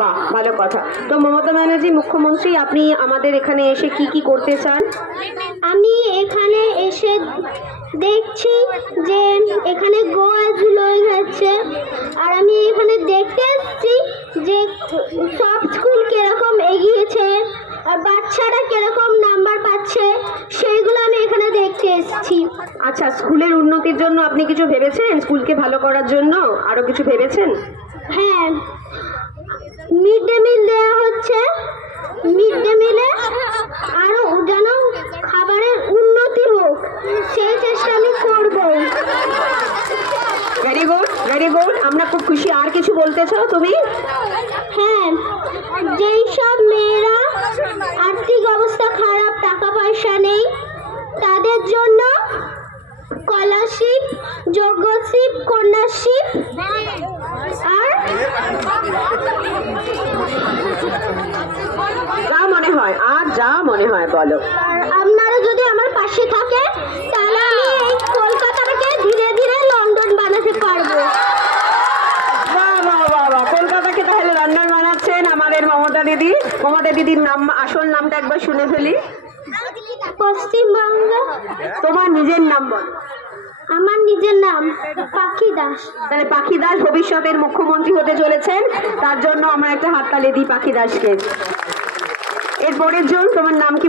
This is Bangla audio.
বাহ, ভালো কথা। তো মমতা ব্যানার্জি মুখ্যমন্ত্রী, আপনি আমাদের এখানে এসে কি কি করতে চান? আমি এখানে এসে দেখছি যে এখানে গোয়াগুলো হচ্ছে, আর আমি এখানে দেখতে এসেছি যে সব স্কুল কিরকম এগিয়েছে আর বাচ্চারা কিরকম নাম্বার পাচ্ছে, সেইগুলো আমি এখানে দেখতে এসেছি। আচ্ছা, স্কুলের উন্নতির জন্য আপনি কিছু ভেবেছেন? স্কুলকে ভালো করার জন্য আরো কিছু ভেবেছেন? হ্যাঁ, মিড ডে মিল দেওয়া হচ্ছে। মিড ডে মিলে আরো যেন খাবারের উন্নতি হোক, সেই চেষ্টা আমি করব। ভেরি গুড, ভেরি গুড, আমরা খুব খুশি। আর কিছু বলতে চাও তুমি? হ্যাঁ, যেই সব মেয়েরা আর্থিক অবস্থা খারাপ, টাকা পয়সা নেই, তাদের জন্য স্কলারশিপ, যোগ্যশিপ, কন্যাশিপ আর যা মনে হয়, আর যা মনে হয় বলো। আর আপনারা যদি আমার পাশে থাকে তাহলে আমি এই কলকাতাটাকে ধীরে ধীরে লন্ডন বানাতে পারবো। বাহ বাহ বাহ বাহ, কলকাতাকে তাহলে লন্ডন বানাচ্ছেন আমাদের মমতা দিদি। মমতা দিদির নাম, আসল নামটা একবার শুনে ফেলি। পশ্চিমবঙ্গ। তোমার নিজের নাম বল। আমার নিজের নাম পাখি দাস। তাহলে পাখি দাস ভবিষ্যতের মুখ্যমন্ত্রী হতে চলেছেন, তার জন্য আমরা একটা হাততালি দিই পাখি দাসকে। এরপরের জন, তোমার নাম কি?